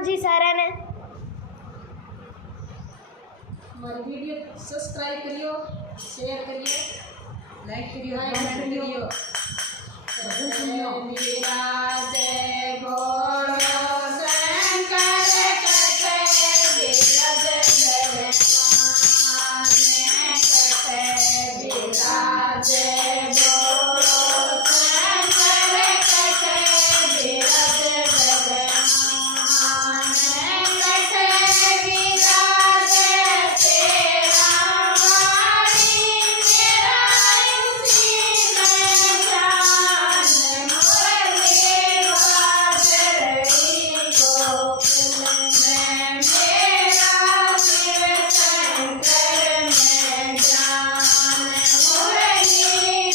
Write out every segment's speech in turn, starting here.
રામજી સારાને हमारी video subscribe करियो, share करियो, लाइक करियो, कमेंट करियो, भजन सुनियो। मेरा जय बोलो शंकर कटे विराज भगवान कटे विराज बोलो शंकर कटे विराज भगवान कटे विराज तेरा वाणी तेरा उसी में जान मुरली बाज रही गोकुल में मेरा शिव शंकर में जान मुरली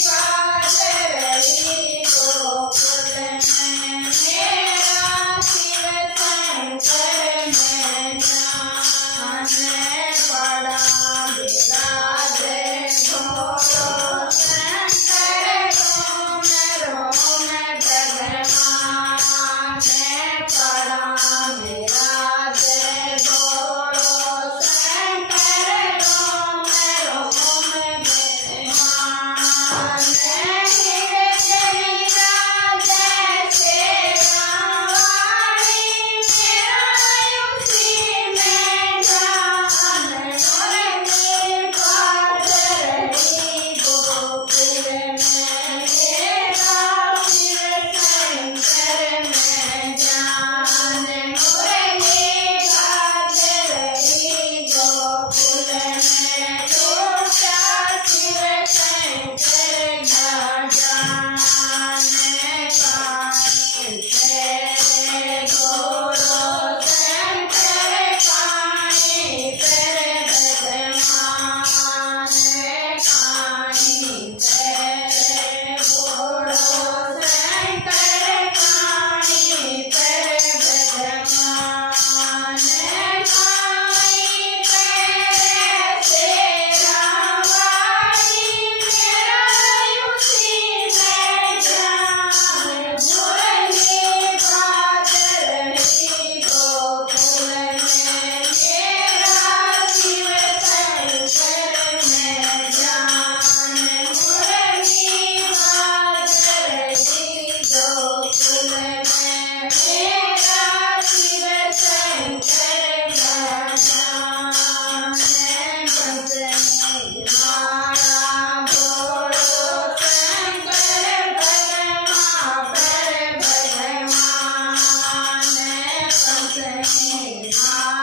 बाज रही गोकुल में मेरा शिव शंकर में जान बड़ा विराज भोलो शंकर रोम रोम भगवान बड़ा विराज भोलो शंकर रोम रोम भगवान विराज तेरा वाणी मेरा उसी में जान मुरली बाज रही गोकुल में मेरा शिव शंकर में जान मुरली बाज रही गोकुल में छोटा शिव शंकर जान पानी तेरे बोलो शंकर पानी तेरे भगवान पानी तेरे बोलो शंकर पानी तेरे भगवान पानी तेरे तेरा वाणी मेरा उसी में जान मुरली बाज रही गोकुल में मेरा शिव शंकर में जान मुरली बाज रही गोकुल में मेरा शिव शंकर में जान बंदनी माला बोलो शंकर भगवान पर भगवान बंदनी माला